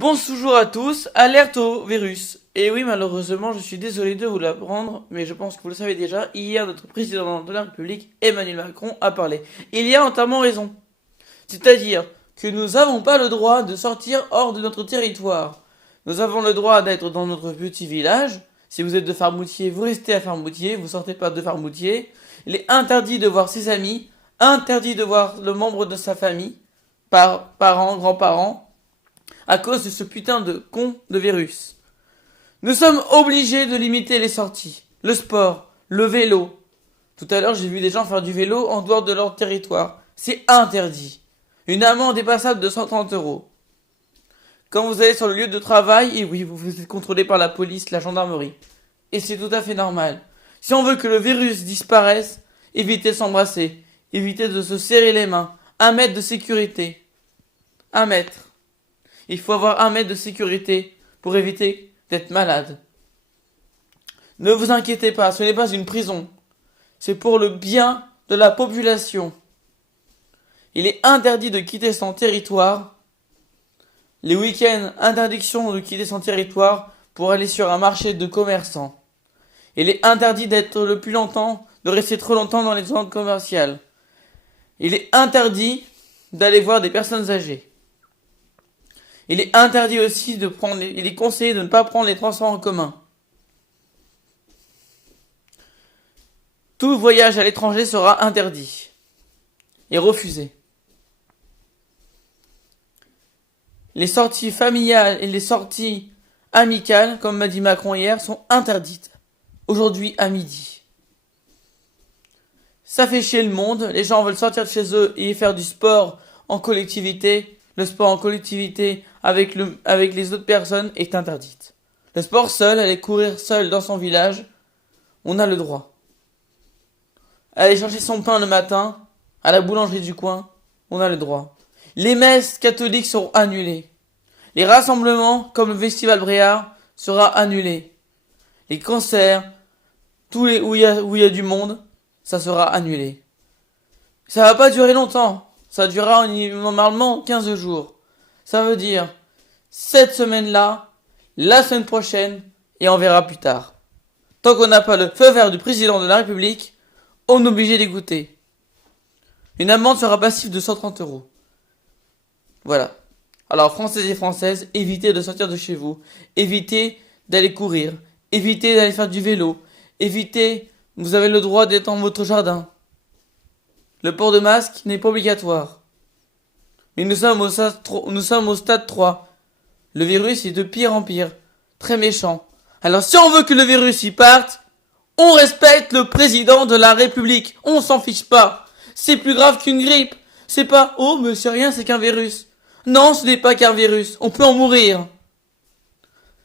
Bonjour à tous, alerte au virus. Et oui, malheureusement, je suis désolé de vous l'apprendre, mais je pense que vous le savez déjà, hier, notre président de la République, Emmanuel Macron, a parlé. Il y a entièrement raison. C'est-à-dire que nous n'avons pas le droit de sortir hors de notre territoire. Nous avons le droit d'être dans notre petit village. Si vous êtes de Farmoutier, vous restez à Farmoutier, vous sortez pas de Farmoutier. Il est interdit de voir ses amis, interdit de voir le membre de sa famille, parents, grands-parents, à cause de ce putain de con de virus. Nous sommes obligés de limiter les sorties, le sport, le vélo. Tout à l'heure, j'ai vu des gens faire du vélo en dehors de leur territoire. C'est interdit. Une amende dépassable de 130 euros. Quand vous allez sur le lieu de travail, et oui, vous êtes contrôlé par la police, la gendarmerie. Et c'est tout à fait normal. Si on veut que le virus disparaisse, évitez de s'embrasser, évitez de se serrer les mains. 1 mètre de sécurité. 1 mètre. Il faut avoir 1 mètre de sécurité pour éviter d'être malade. Ne vous inquiétez pas, ce n'est pas une prison. C'est pour le bien de la population. Il est interdit de quitter son territoire. Les week-ends, interdiction de quitter son territoire pour aller sur un marché de commerçants. Il est interdit d'être le plus longtemps, de rester trop longtemps dans les zones commerciales. Il est interdit d'aller voir des personnes âgées. Il est interdit aussi il est conseillé de ne pas prendre les transports en commun. Tout voyage à l'étranger sera interdit et refusé. Les sorties familiales et les sorties amicales, comme m'a dit Macron hier, sont interdites. Aujourd'hui à midi. Ça fait chier le monde, les gens veulent sortir de chez eux et faire du sport en collectivité. Le sport en collectivité avec les autres personnes est interdite. Le sport seul, aller courir seul dans son village, on a le droit. Aller chercher son pain le matin, à la boulangerie du coin, on a le droit. Les messes catholiques seront annulées. Les rassemblements, comme le Festival Bréard, sera annulé. Les concerts, où il y a du monde, ça sera annulé. Ça va pas durer longtemps. Ça durera normalement 15 jours. Ça veut dire cette semaine-là, la semaine prochaine, et on verra plus tard. Tant qu'on n'a pas le feu vert du président de la République, on est obligé d'écouter. Une amende sera passive de 130 euros. Voilà. Alors, Français et Françaises, évitez de sortir de chez vous. Évitez d'aller courir. Évitez d'aller faire du vélo. Évitez, vous avez le droit d'être dans votre jardin. Le port de masque n'est pas obligatoire. Mais nous sommes au stade 3. Le virus est de pire en pire. Très méchant. Alors si on veut que le virus y parte, on respecte le président de la République. On s'en fiche pas. C'est plus grave qu'une grippe. C'est pas, oh mais c'est rien, c'est qu'un virus. Non, ce n'est pas qu'un virus. On peut en mourir.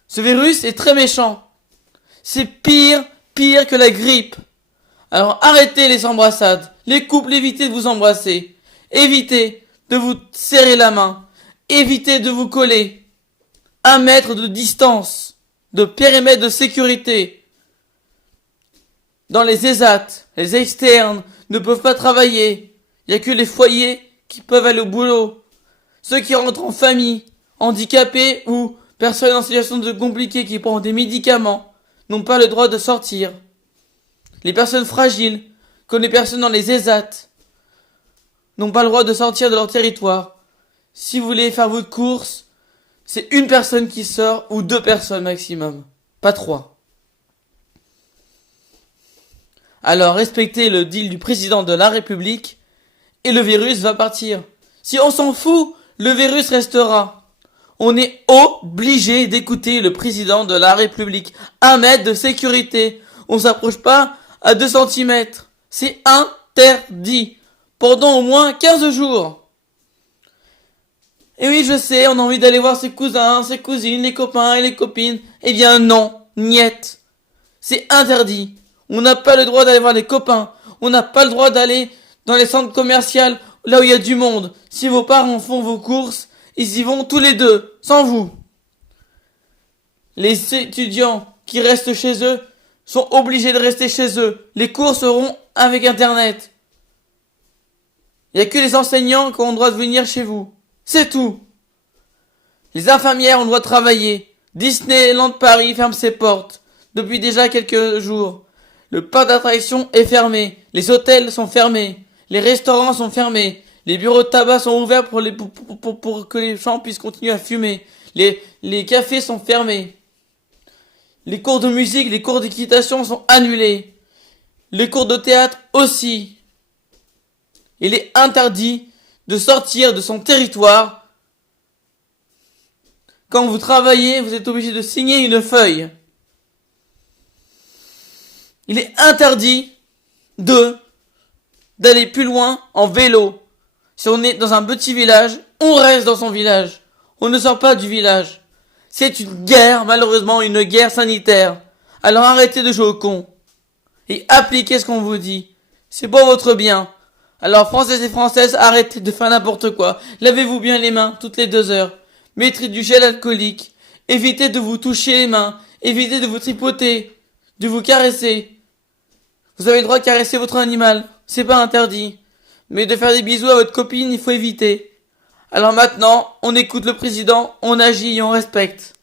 Ce virus est très méchant. C'est pire que la grippe. Alors arrêtez les embrassades. Les couples, évitez de vous embrasser. Évitez de vous serrer la main. Évitez de vous coller. 1 mètre de distance. De périmètre de sécurité. Dans les ESAT, les externes ne peuvent pas travailler. Il n'y a que les foyers qui peuvent aller au boulot. Ceux qui rentrent en famille, handicapés ou personnes en situation de compliquée qui prennent des médicaments, n'ont pas le droit de sortir. Les personnes fragiles, comme les personnes dans les ESAT, n'ont pas le droit de sortir de leur territoire. Si vous voulez faire votre course, c'est une personne qui sort ou 2 personnes maximum, pas 3. Alors respectez le deal du président de la République et le virus va partir. Si on s'en fout, le virus restera. On est obligé d'écouter le président de la République. 1 mètre de sécurité. On s'approche pas à 2 centimètres. C'est interdit. Pendant au moins 15 jours. Et oui, je sais, on a envie d'aller voir ses cousins, ses cousines, les copains et les copines. Eh bien non, niet. C'est interdit. On n'a pas le droit d'aller voir les copains. On n'a pas le droit d'aller dans les centres commerciaux, là où il y a du monde. Si vos parents font vos courses, ils y vont tous les deux, sans vous. Les étudiants qui restent chez eux sont obligés de rester chez eux. Les cours seront avec Internet. Il n'y a que les enseignants qui ont le droit de venir chez vous. C'est tout. Les infirmières ont le droit de travailler. Disneyland Paris ferme ses portes depuis déjà quelques jours. Le parc d'attractions est fermé. Les hôtels sont fermés. Les restaurants sont fermés. Les bureaux de tabac sont ouverts pour que les gens puissent continuer à fumer. Les cafés sont fermés. Les cours de musique, les cours d'équitation sont annulés. Les cours de théâtre aussi. Il est interdit de sortir de son territoire. Quand vous travaillez, vous êtes obligé de signer une feuille. Il est interdit d'aller plus loin en vélo. Si on est dans un petit village, on reste dans son village. On ne sort pas du village. C'est une guerre, malheureusement, une guerre sanitaire. Alors arrêtez de jouer au con. Et appliquez ce qu'on vous dit. C'est pour votre bien. Alors Français et Françaises, arrêtez de faire n'importe quoi. Lavez-vous bien les mains toutes les 2 heures. Mettez du gel alcoolique. Évitez de vous toucher les mains. Évitez de vous tripoter. De vous caresser. Vous avez le droit de caresser votre animal. C'est pas interdit. Mais de faire des bisous à votre copine, il faut éviter. Alors maintenant, on écoute le président, on agit et on respecte.